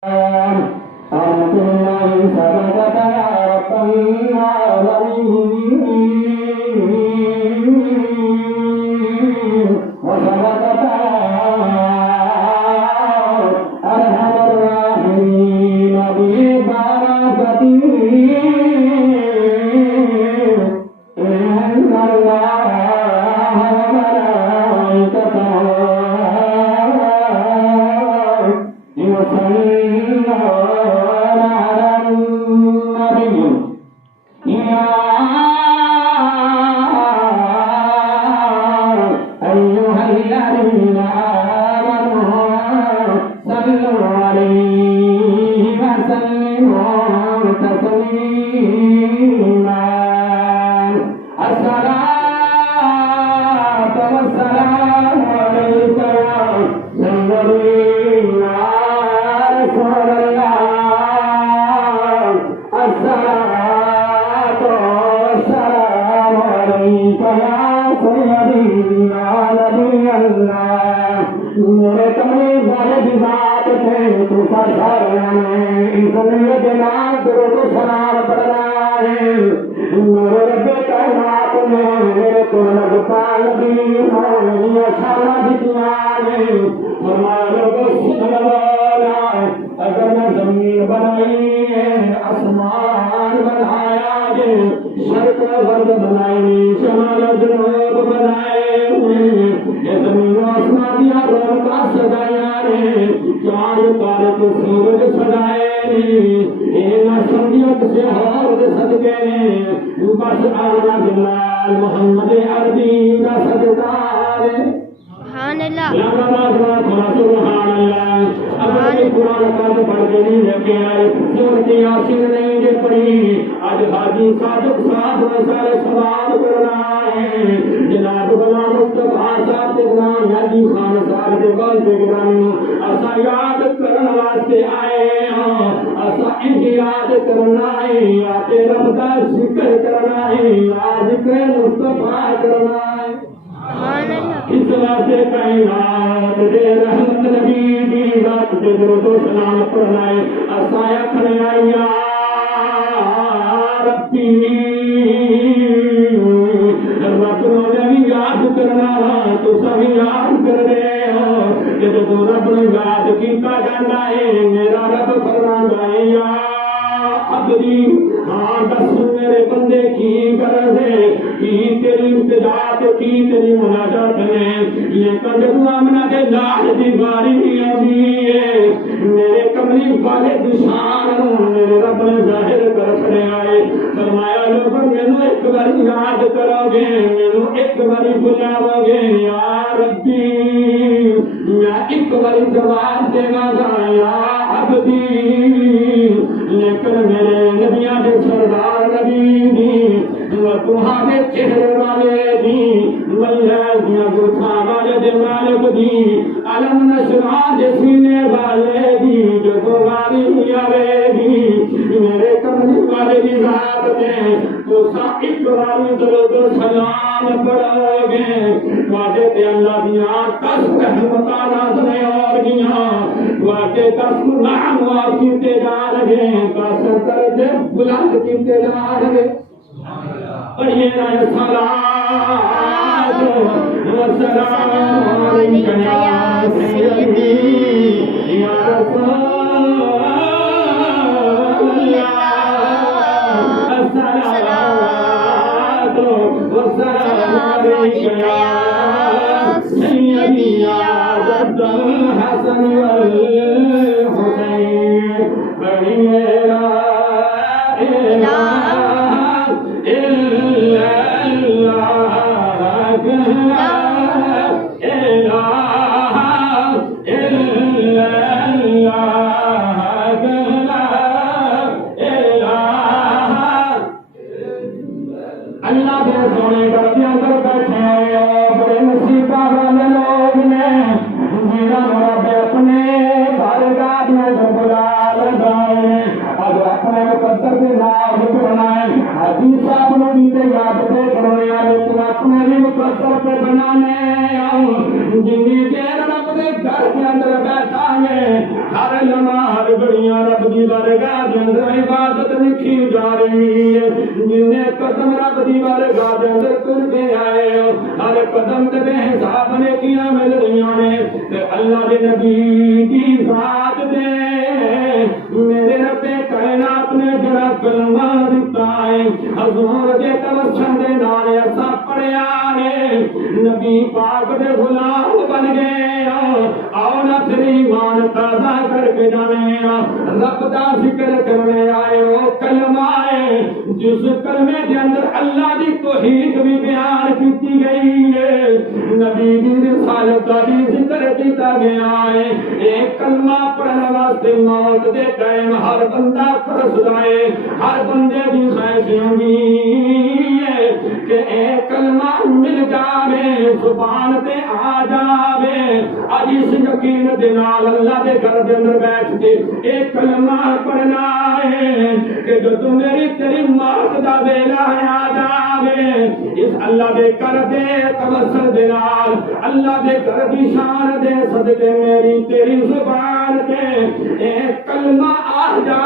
Allah ہر گھڑیاں رب دی بارگاہ دے اندر عبادت لکھی جا رہی ہے جن قدم رب دی بارگاہ دے اندر تر کے آئے ہر قدم تے بے حساب نیکیاں مل رہی نے تے اللہ دے نبی دی ذات دے میرے رب کائنات نے جڑا کلمہ دتا ہے حضور دے توسل دے نال اساں پڑھیا نے نبی پاک دے غلام بن گئے آؤ نہ تیری ایمان تازہ کر کے جانے رب دا ذکر کرنے آئے وہ کلمہ ہے جس کلمے کے اندر اللہ دی توحید بھی بیان کی گئی ہے نبی دی رسالت کا بھی ذکر کیا گیا ہے ایک کلمہ پڑھنے واسطے موت دے ٹائم ہر بندہ فرسدا ہے ہر بندے دی خواہش ہوگی ہے کہ ایک کلمہ مل جاوے زبان تے آ جاوے اج اس یقین دے نال اللہ دے گھر دے اندر بیٹھ کے ایک کلمہ پڑھنا ہے کہ جو تو میری تیری موت دا ویلا آ جاوے اس اللہ دے گھر دے توسل دے نال اللہ دے گھر دی شان دے صدقے میری تیری زبان تے ایک کلمہ آ جا